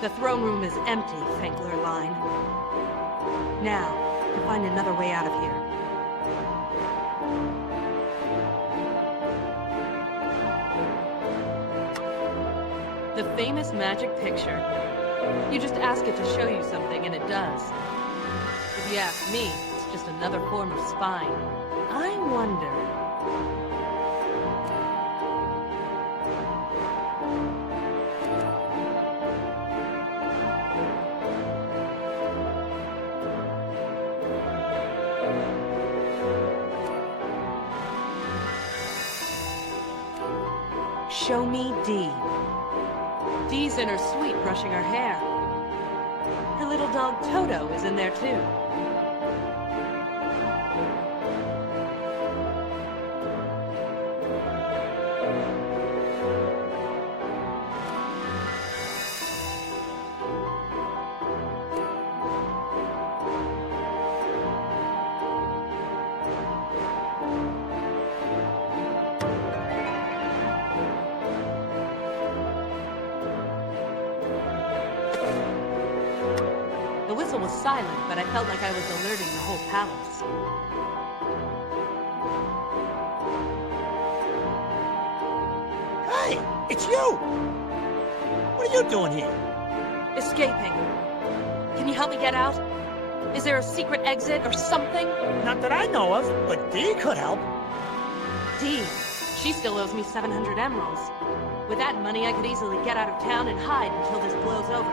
The throne room is empty, Fenkler Line. Now, to find another way out of here. The famous magic picture. You just ask it to show you something, and it does. If you ask me, it's just another form of spying. I wonder... Show me Dee. Dee's in her suite brushing her hair. Her little dog Toto is in there too. The whistle was silent, but I felt like I was alerting the whole palace. Hey, it's you! What are you doing here? Escaping. Can you help me get out? Is there a secret exit or something? Not that I know of, but Dee could help. Dee, she still owes me 700 emeralds. With that money, I could easily get out of town and hide until this blows over.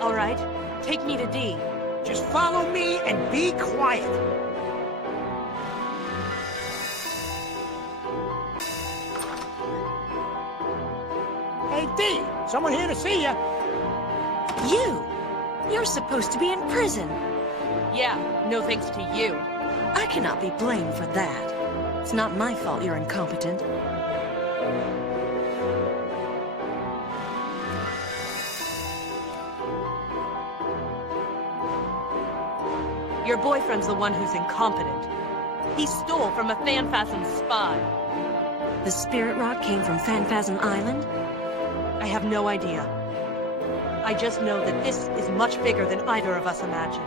All right, take me to Dee. Just follow me and be quiet. Hey, Dee, someone here to see you. You! You're supposed to be in prison. Yeah, no thanks to you. I cannot be blamed for that. It's not my fault you're incompetent. Your boyfriend's the one who's incompetent. He stole from a Phanphasm spy. The spirit rod came from Phanphasm Island? I have no idea. I just know that this is much bigger than either of us imagined.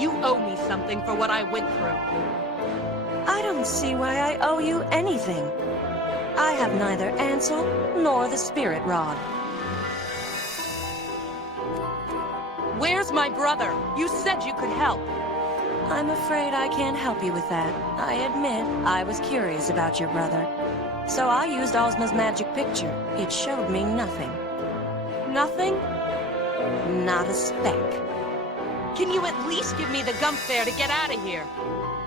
You owe me something for what I went through. I don't see why I owe you anything. I have neither Ansel nor the spirit rod. Where's my brother? You said you could help. I'm afraid I can't help you with that. I admit, I was curious about your brother. So I used Ozma's magic picture. It showed me nothing. Nothing? Not a speck. Can you at least give me the gump fare to get out of here?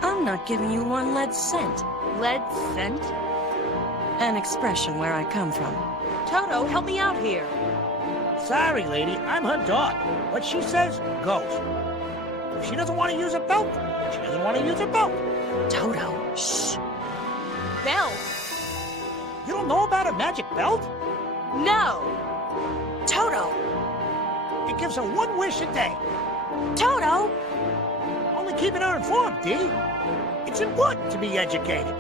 I'm not giving you one lead cent. Lead cent? An expression where I come from. Toto, help me out here. Sorry, lady, I'm her dog. What she says, goes. If she doesn't want to use a belt, she doesn't want to use a belt. Toto, shh. Belt? You don't know about a magic belt? No! Toto! It gives her one wish a day. Toto! Only keeping her informed, Dee. It's important to be educated.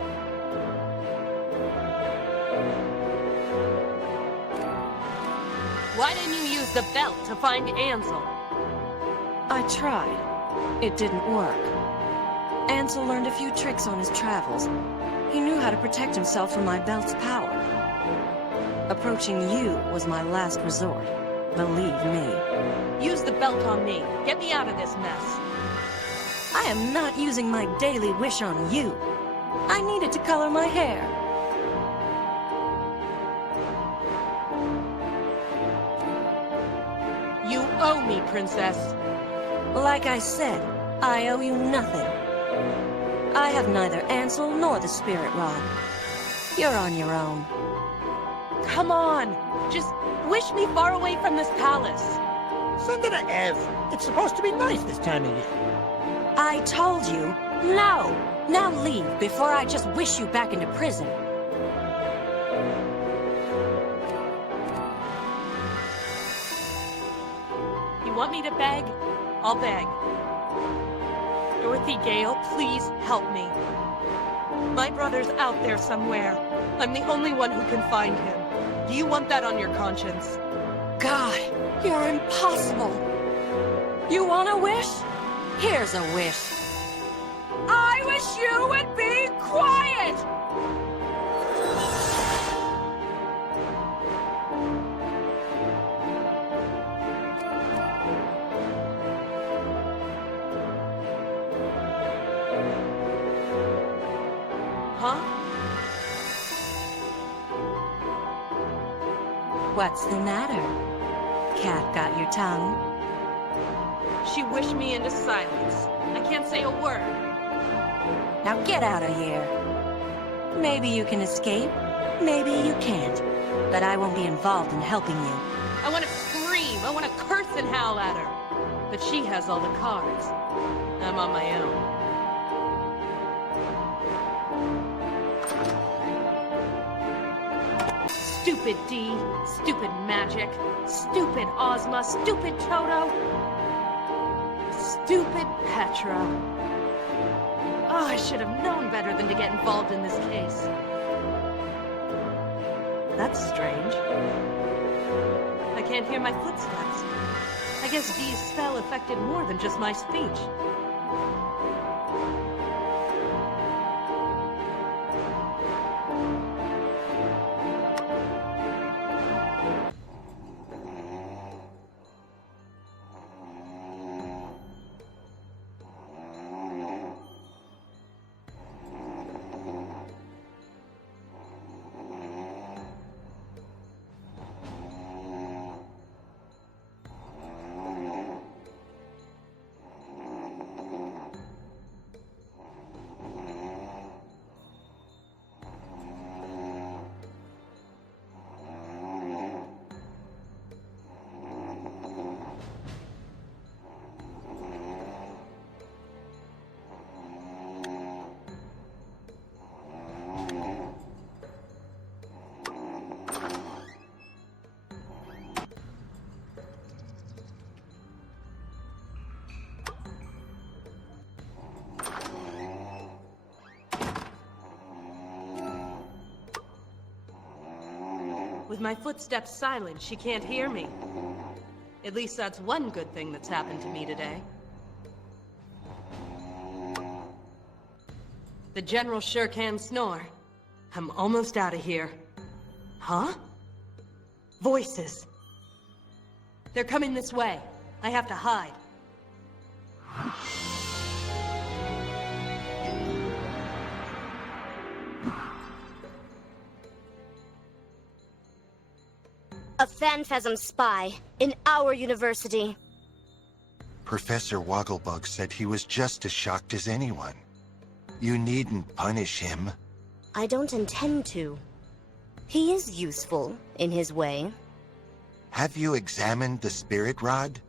Why didn't you use the belt to find Ansel? I tried. It didn't work. Ansel learned a few tricks on his travels. He knew how to protect himself from my belt's power. Approaching you was my last resort. Believe me. Use the belt on me. Get me out of this mess. I am not using my daily wish on you. I needed to color my hair. You owe me, Princess. Like I said, I owe you nothing. I have neither Ansel nor the spirit rod. You're on your own. Come on. Just wish me far away from this palace. Send it to Ev. It's supposed to be nice this time of year. I told you, no. Now leave before I just wish you back into prison. you want me to beg, I'll beg. Dorothy Gale, please help me. My brother's out there somewhere. I'm the only one who can find him. Do you want that on your conscience? God, you're impossible. You want a wish? Here's a wish. I wish you would be quiet! Huh? What's the matter? Cat got your tongue? She wished me into silence. I can't say a word. Now get out of here. Maybe you can escape, maybe you can't. But I won't be involved in helping you. I want to scream. I want to curse and howl at her. But she has all the cards. I'm on my own. Stupid Dee, stupid Magic, stupid Ozma, stupid Toto, stupid Petra. Oh, I should have known better than to get involved in this case. That's strange. I can't hear my footsteps. I guess Dee's spell affected more than just my speech. With my footsteps silent, she can't hear me. At least that's one good thing that's happened to me today. The General sure can snore. I'm almost out of here. Huh? Voices. They're coming this way. I have to hide. A Phanphasm spy in our university. Professor Wogglebug said he was just as shocked as anyone. You needn't punish him. I don't intend to. He is useful in his way. Have you examined the spirit rod?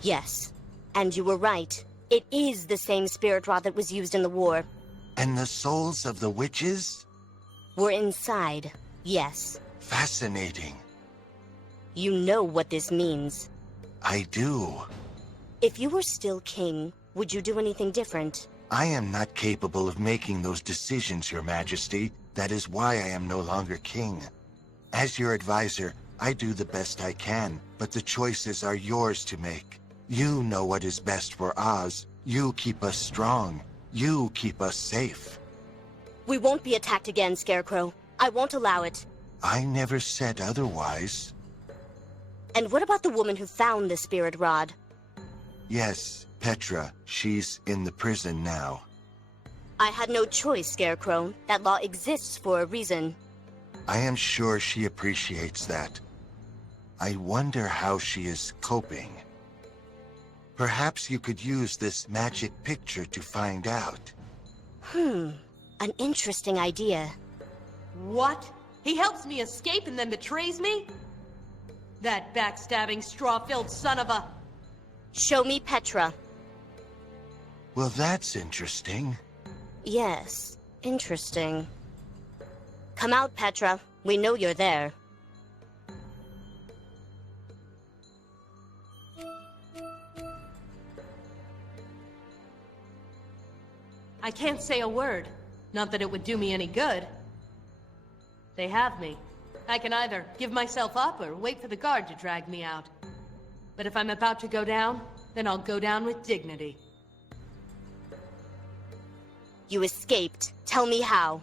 Yes. And you were right. It is the same spirit rod that was used in the war. And the souls of the witches? Were inside. Yes. Fascinating. You know what this means. I do. If you were still king, would you do anything different? I am not capable of making those decisions, Your Majesty. That is why I am no longer king. As your advisor, I do the best I can, but the choices are yours to make. You know what is best for Oz. You keep us strong. You keep us safe. We won't be attacked again, Scarecrow. I won't allow it. I never said otherwise. And what about the woman who found the spirit rod? Yes, Petra. She's in the prison now. I had no choice, Scarecrow. That law exists for a reason. I am sure she appreciates that. I wonder how she is coping. Perhaps you could use this magic picture to find out. An interesting idea. What? He helps me escape and then betrays me? That backstabbing, straw-filled son of a... Show me Petra. Well, that's interesting. Yes, interesting. Come out, Petra. We know you're there. I can't say a word. Not that it would do me any good. They have me. I can either give myself up or wait for the guard to drag me out. But if I'm about to go down, then I'll go down with dignity. You escaped. Tell me how.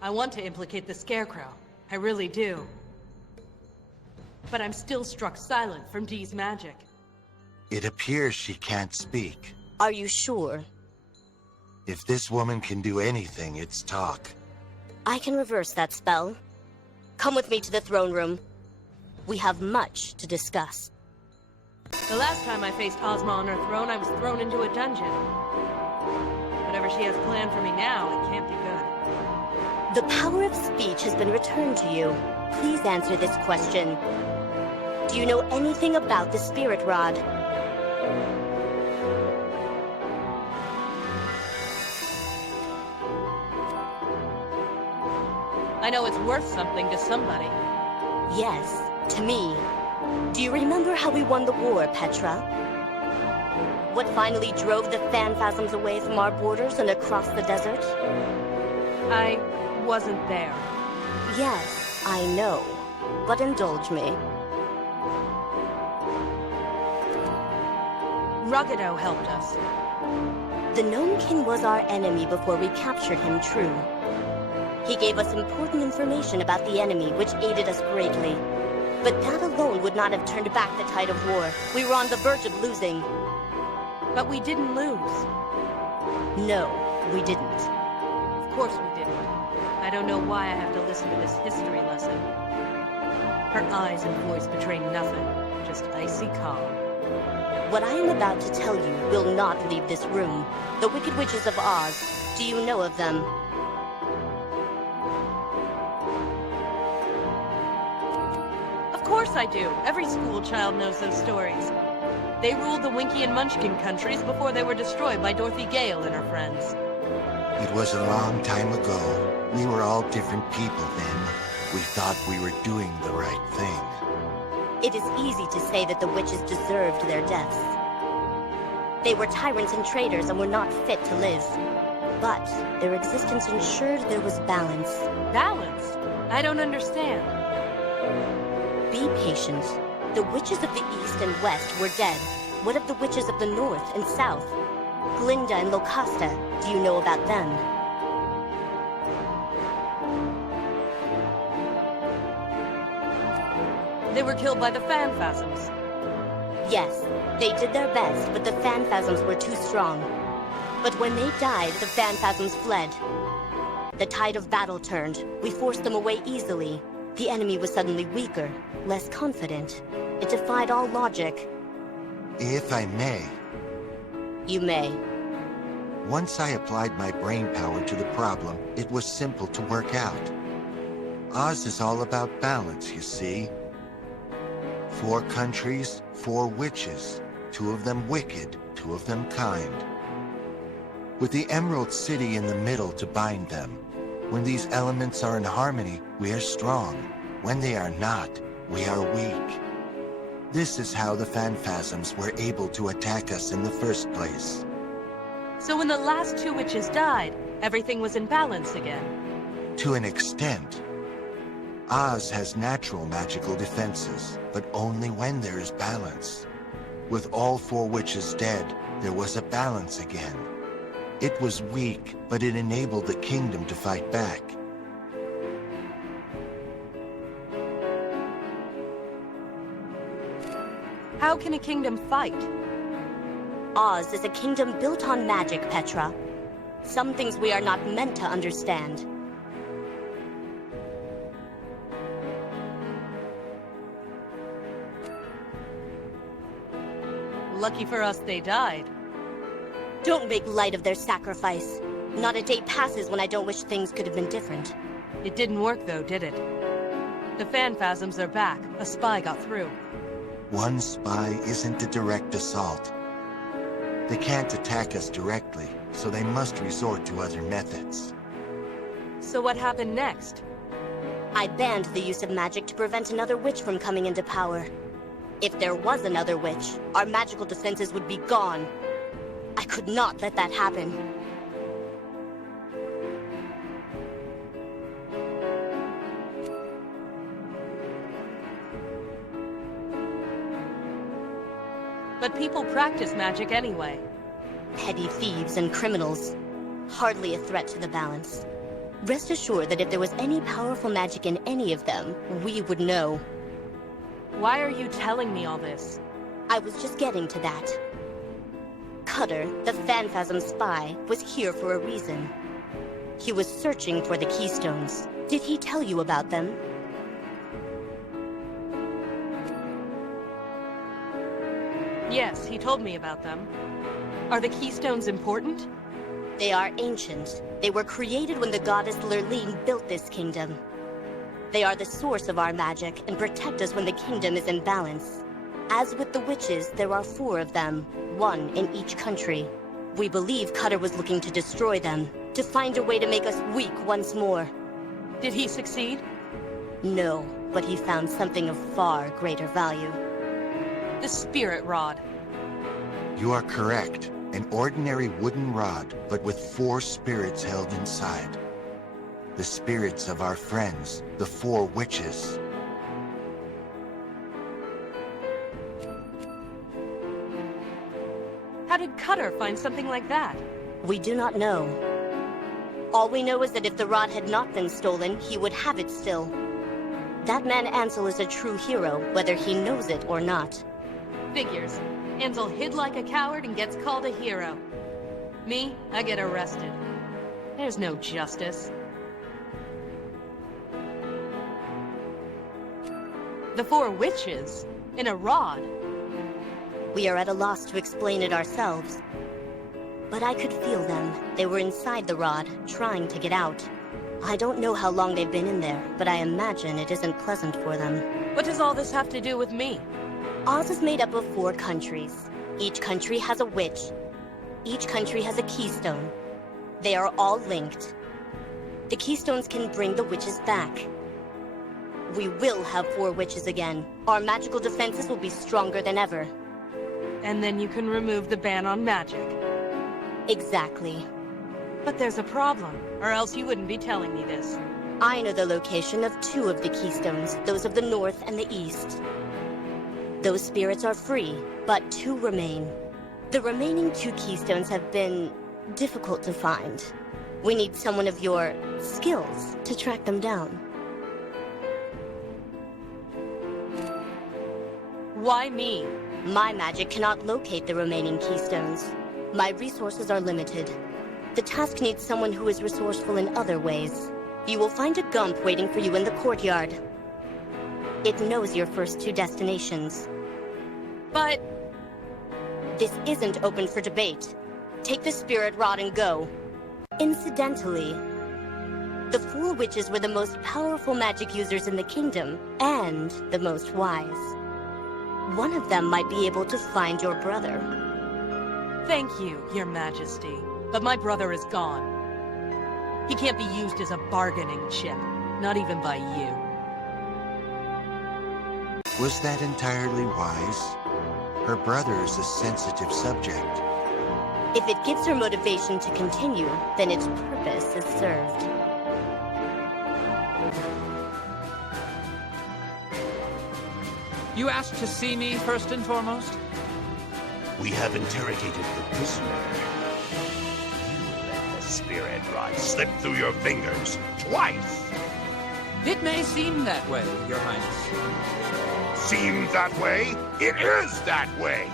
I want to implicate the Scarecrow. I really do. But I'm still struck silent from Dee's magic. It appears she can't speak. Are you sure? If this woman can do anything, it's talk. I can reverse that spell. Come with me to the throne room. We have much to discuss. The last time I faced Ozma on her throne, I was thrown into a dungeon. Whatever she has planned for me now, it can't be good. The power of speech has been returned to you. Please answer this question. Do you know anything about the Spirit Rod? I know it's worth something to somebody. Yes, to me. Do you remember how we won the war, Petra? What finally drove the Phanphasms away from our borders and across the desert? I wasn't there. Yes, I know. But indulge me. Ruggedo helped us. The Gnome King was our enemy before we captured him, true. He gave us important information about the enemy, which aided us greatly. But that alone would not have turned back the tide of war. We were on the verge of losing. But we didn't lose. No, we didn't. Of course we didn't. I don't know why I have to listen to this history lesson. Her eyes and voice betray nothing, just icy calm. What I am about to tell you will not leave this room. The Wicked Witches of Oz. Do you know of them? Of course I do. Every school child knows those stories. They ruled the Winky and Munchkin countries before they were destroyed by Dorothy Gale and her friends. It was a long time ago. We were all different people then. We thought we were doing the right thing. It is easy to say that the witches deserved their deaths. They were tyrants and traitors and were not fit to live. But their existence ensured there was balance. Balance? I don't understand. Be patient. The witches of the East and West were dead. What of the witches of the North and South? Glinda and Locusta, do you know about them? They were killed by the Phanphasms. Yes, they did their best, but the Phanphasms were too strong. But when they died, the Phanphasms fled. The tide of battle turned. We forced them away easily. The enemy was suddenly weaker, less confident. It defied all logic. If I may, You may. once I applied my brain power to the problem, it was simple to work out. Oz is all about balance, you see. 4 countries, 4 witches. 2 of them wicked, 2 of them kind. With the Emerald City in the middle to bind them. When these elements are in harmony, we are strong. When they are not, we are weak. This is how the Phanphasms were able to attack us in the first place. So when the last 2 witches died, everything was in balance again. To an extent. Oz has natural magical defenses, but only when there is balance. With all 4 witches dead, there was a balance again. It was weak, but it enabled the kingdom to fight back. How can a kingdom fight? Oz is a kingdom built on magic, Petra. Some things we are not meant to understand. Lucky for us they died. Don't make light of their sacrifice. Not a day passes when I don't wish things could have been different. It didn't work though, did it? The Phanphasms are back. A spy got through. One spy isn't a direct assault. They can't attack us directly, so they must resort to other methods. So what happened next? I banned the use of magic to prevent another witch from coming into power. If there was another witch, our magical defenses would be gone. I could not let that happen. But people practice magic anyway. Petty thieves and criminals. Hardly a threat to the balance. Rest assured that if there was any powerful magic in any of them, we would know. Why are you telling me all this? I was just getting to that. Cutter, the Phanphasm spy, was here for a reason. He was searching for the Keystones. Did he tell you about them? Yes, he told me about them. Are the Keystones important? They are ancient. They were created when the goddess Lurline built this kingdom. They are the source of our magic and protect us when the kingdom is in balance. As with the witches, there are 4 of them, 1 in each country. We believe Cutter was looking to destroy them, to find a way to make us weak once more. Did he succeed? No, but he found something of far greater value. The Spirit Rod. You are correct. An ordinary wooden rod, but with 4 spirits held inside. The spirits of our friends, the 4 witches. How did Cutter find something like that? We do not know. All we know is that if the rod had not been stolen, he would have it still. That man Ansel is a true hero, whether he knows it or not. Figures. Ansel hid like a coward and gets called a hero. Me, I get arrested. There's no justice. The 4 witches? In a rod? We are at a loss to explain it ourselves. But I could feel them. They were inside the rod, trying to get out. I don't know how long they've been in there, but I imagine it isn't pleasant for them. What does all this have to do with me? Oz is made up of 4 countries. Each country has a witch. Each country has a keystone. They are all linked. The keystones can bring the witches back. We will have 4 witches again. Our magical defenses will be stronger than ever. And then you can remove the ban on magic. Exactly. But there's a problem, or else you wouldn't be telling me this. I know the location of 2 of the keystones, those of the north and the east. Those spirits are free, but 2 remain. The remaining 2 keystones have been difficult to find. We need someone of your skills to track them down. Why me? My magic cannot locate the remaining keystones. My resources are limited. The task needs someone who is resourceful in other ways. You will find a Gump waiting for you in the courtyard. It knows your first 2 destinations. But... This isn't open for debate. Take the Spirit Rod and go. Incidentally, the 4 witches were the most powerful magic users in the kingdom, and the most wise. One of them might be able to find your brother. Thank you, Your Majesty. But my brother is gone. He can't be used as a bargaining chip. Not even by you. Was that entirely wise? Her brother is a sensitive subject. If it gives her motivation to continue, then its purpose is served. You asked to see me first and foremost? We have interrogated the prisoner. You let the Spirit Rod slip through your fingers twice. It may seem that way, Your Highness. Seems that way? It is that way!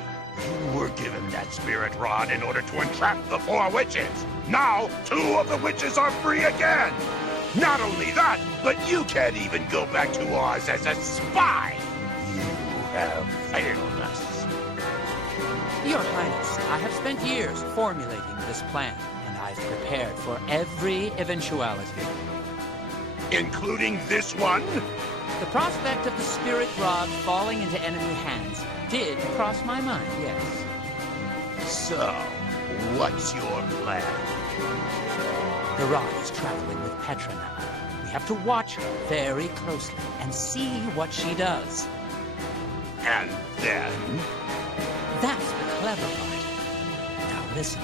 You were given that Spirit Rod in order to entrap the 4 witches. Now, 2 of the witches are free again! Not only that, but you can't even go back to Oz as a spy! You have failed us. Your Highness, I have spent years formulating this plan, and I've prepared for every eventuality. Including this one? The prospect of the Spirit Rod falling into enemy hands did cross my mind, yes. So, what's your plan? The Rod is traveling with Petra now. We have to watch her very closely and see what she does. And then... That's the clever part. Now listen.